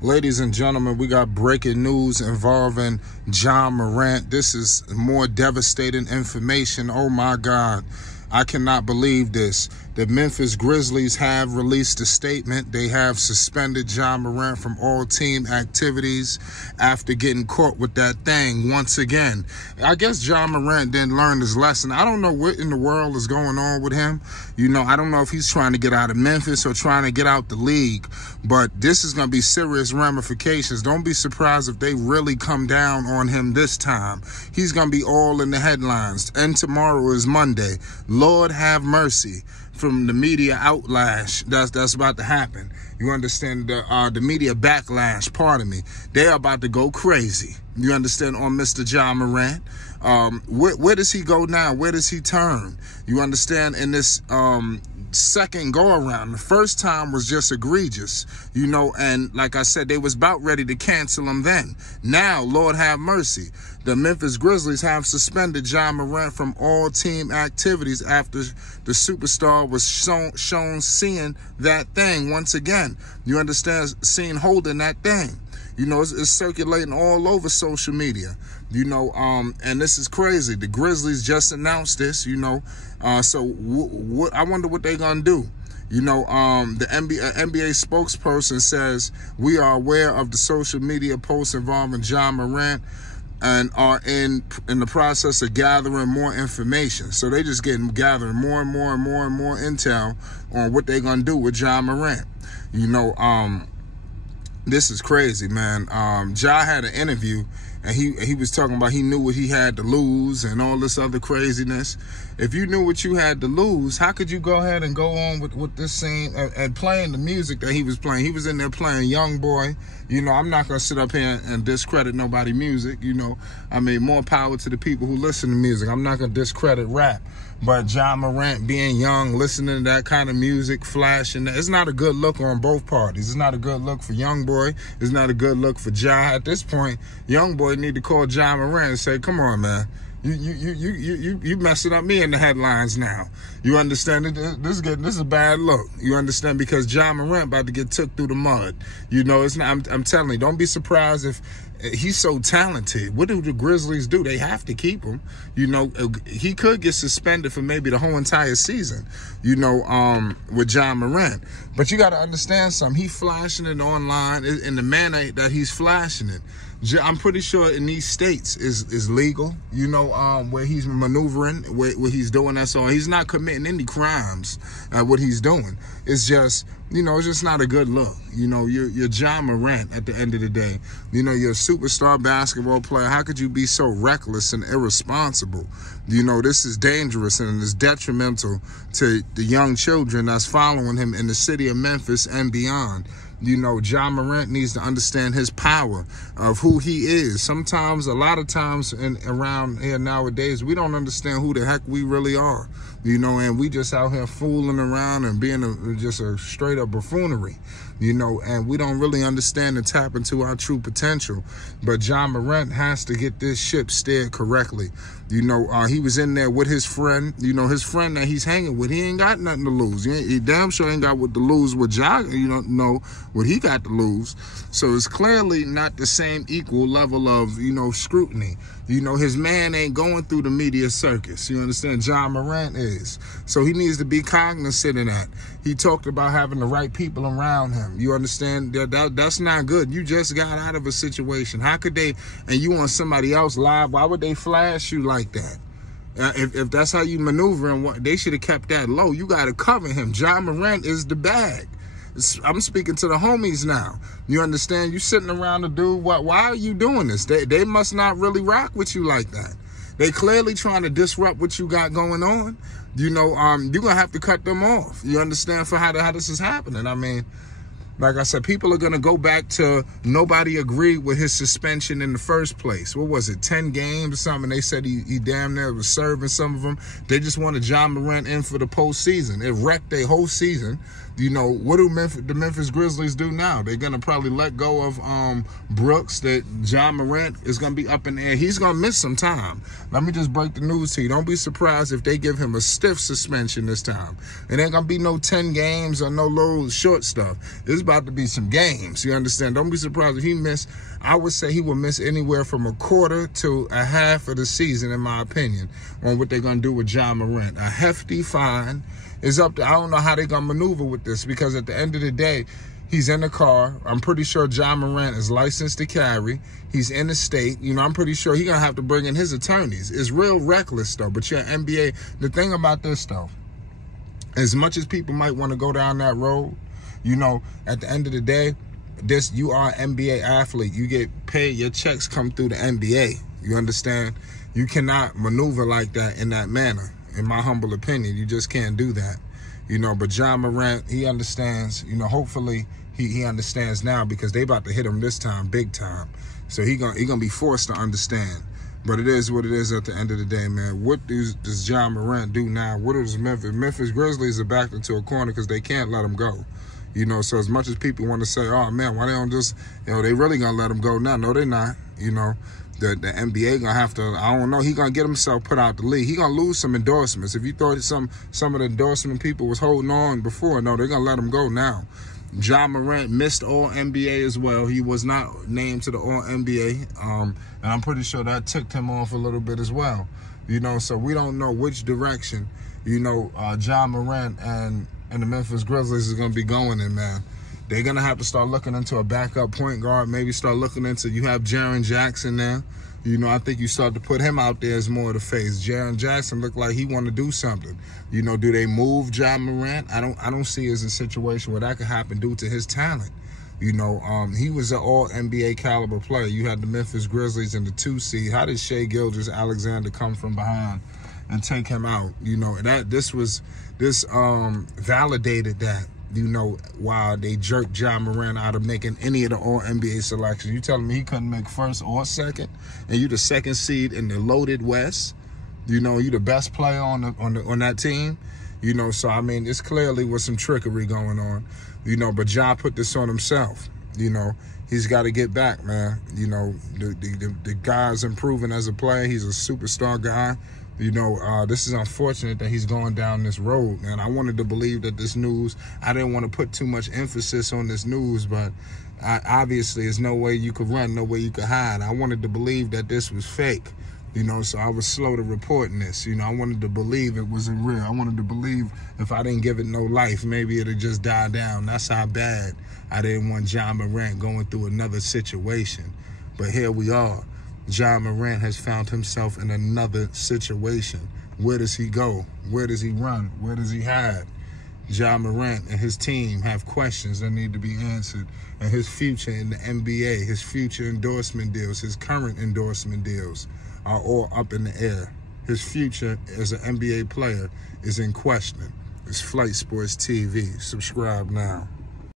Ladies and gentlemen, we got breaking news involving Ja Morant. This is more devastating information. Oh my God. I cannot believe this. The Memphis Grizzlies have released a statement. They have suspended Ja Morant from all team activities after getting caught with that thing once again. I guess Ja Morant didn't learn his lesson. I don't know what in the world is going on with him. I don't know if he's trying to get out of Memphis or trying to get out the league, but this is going to be serious ramifications. Don't be surprised if they really come down on him this time. He's going to be all in the headlines. And tomorrow is Monday. Lord have mercy from the media outlash that's about to happen. You understand, the media backlash, pardon me. They're about to go crazy. You understand, on Mr. Ja Morant. Where does he go now? Where does he turn? You understand, in this second go around, the first time was just egregious, and like I said, they was about ready to cancel him then. Now, Lord have mercy, the Memphis Grizzlies have suspended Ja Morant from all team activities after the superstar was shown seeing that thing once again. You understand, seen holding that thing. It's circulating all over social media, and this is crazy. The Grizzlies just announced this, so I wonder what they're going to do. The NBA spokesperson says, we are aware of the social media posts involving Ja Morant and are in the process of gathering more information. So they just gathering more and more intel on what they're going to do with Ja Morant. This is crazy, man. Ja had an interview, and he was talking about he knew what he had to lose and all this other craziness. If you knew what you had to lose, how could you go ahead and go on with this scene and playing the music that he was playing? He was in there playing Young Boy. I'm not going to sit up here and discredit nobody's music. More power to the people who listen to music. I'm not going to discredit rap. But Ja Morant being young, listening to that kind of music, flashing, it's not a good look on both parties. It's not a good look for Young Boy. It's not a good look for Ja. At this point, Young Boy need to call Ja Morant and say, come on, man. You messing up me in the headlines now. You understand it? This is a bad look. You understand, because Ja Morant about to get took through the mud. It's not. I'm telling you, don't be surprised if he's so talented. What do the Grizzlies do? They have to keep him. He could get suspended for maybe the whole entire season. With Ja Morant. But you got to understand something. He flashing it online in the manner that he's flashing it. I'm pretty sure in these states is legal, where he's maneuvering, where he's doing that. So he's not committing any crimes what he's doing. It's just, it's just not a good look. You're Ja Morant at the end of the day. You're a superstar basketball player. How could you be so reckless and irresponsible? This is dangerous and it's detrimental to the young children that's following him in the city of Memphis and beyond. Ja Morant needs to understand his power of who he is. Sometimes, a lot of times around here nowadays, we don't understand who the heck we really are. And we just out here fooling around and being just a straight up buffoonery. And we don't really understand and tap into our true potential. But Ja Morant has to get this ship steered correctly. He was in there with his friend. His friend that he's hanging with, he ain't got nothing to lose. He damn sure ain't got what to lose with Ja. You don't know what he got to lose. So it's clearly not the same equal level of, scrutiny. His man ain't going through the media circus. You understand? Ja Morant is. So he needs to be cognizant of that. He talked about having the right people around him. You understand? That's not good. You just got out of a situation. How could they, and you on somebody else live, why would they flash you like that? If that's how you maneuver, and they should have kept that low. You got to cover him. Ja Morant is the bag. I'm speaking to the homies now. You understand? You sitting around the dude. Why are you doing this? They must not really rock with you like that. They clearly trying to disrupt what you got going on. You're going to have to cut them off. You understand, for how this is happening. Like I said, people are going to go back to nobody agreed with his suspension in the first place. What was it, 10 games or something? They said he damn near was serving some of them. They just wanted Ja Morant in for the postseason. It wrecked their whole season. What do the Memphis Grizzlies do now? They're going to probably let go of Brooks. That Ja Morant is going to be up in the air. He's going to miss some time. Let me just break the news to you. Don't be surprised if they give him a stiff suspension this time. It ain't going to be no 10 games or no little short stuff. It's about to be some games. You understand? Don't be surprised if he missed. I would say he will miss anywhere from a quarter to a half of the season, in my opinion, on what they're going to do with Ja Morant. A hefty fine is up to, I don't know how they're going to maneuver with this, because at the end of the day, he's in the car. I'm pretty sure Ja Morant is licensed to carry. He's in the state. You know, I'm pretty sure he's going to have to bring in his attorneys. It's real reckless, though. But yeah, NBA, the thing about this, though, as much as people might want to go down that road, you know, at the end of the day, you are an NBA athlete. You get paid. Your checks come through the NBA. You understand? You cannot maneuver like that in that manner. In my humble opinion, you just can't do that. You know, but Ja Morant, he understands. You know, hopefully he understands now, because they about to hit him this time, big time. So he gonna be forced to understand. But it is what it is at the end of the day, man. What does Ja Morant do now? What does Memphis Grizzlies are backed into a corner because they can't let him go. You know, so as much as people want to say, oh, man, why they don't just, you know, they really going to let him go now. No, they're not. You know, the NBA going to have to, I don't know, he going to get himself put out the league. He going to lose some endorsements. If you thought some of the endorsement people was holding on before, no, they're going to let him go now. Ja Morant missed All-NBA as well. He was not named to the All-NBA, and I'm pretty sure that ticked him off a little bit as well. You know, so we don't know which direction, you know, Ja Morant and the Memphis Grizzlies is going to be going in, man. They're going to have to start looking into a backup point guard, maybe start looking into, you have Jaren Jackson there. You know, I think you start to put him out there as more of the face. Jaren Jackson looked like he want to do something. You know, do they move Ja Morant? I don't see it as a situation where that could happen due to his talent. You know, he was an all-NBA caliber player. You had the Memphis Grizzlies in the 2 seed. How did Shai Gilgeous-Alexander come from behind and take him out? You know, this validated that. You know, while they jerked Ja Morant out of making any of the All-NBA selections. You telling me he couldn't make first or second, and you the second seed in the loaded West? You know, you the best player on that team. You know, so I mean, it's clearly was some trickery going on. You know, but Ja put this on himself. You know, he's got to get back, man. You know, the guy's improving as a player. He's a superstar guy. You know, this is unfortunate that he's going down this road, man. I wanted to believe that this news, I didn't want to put too much emphasis on this news, but obviously there's no way you could run, no way you could hide. I wanted to believe that this was fake, you know, so I was slow to reporting this. You know, I wanted to believe it wasn't real. I wanted to believe if I didn't give it no life, maybe it'd just die down. That's how bad I didn't want Ja Morant going through another situation. But here we are. Ja Morant has found himself in another situation. Where does he go? Where does he run? Where does he hide? Ja Morant and his team have questions that need to be answered. And his future in the NBA, his future endorsement deals, his current endorsement deals are all up in the air. His future as an NBA player is in question. It's Flight Sports TV. Subscribe now.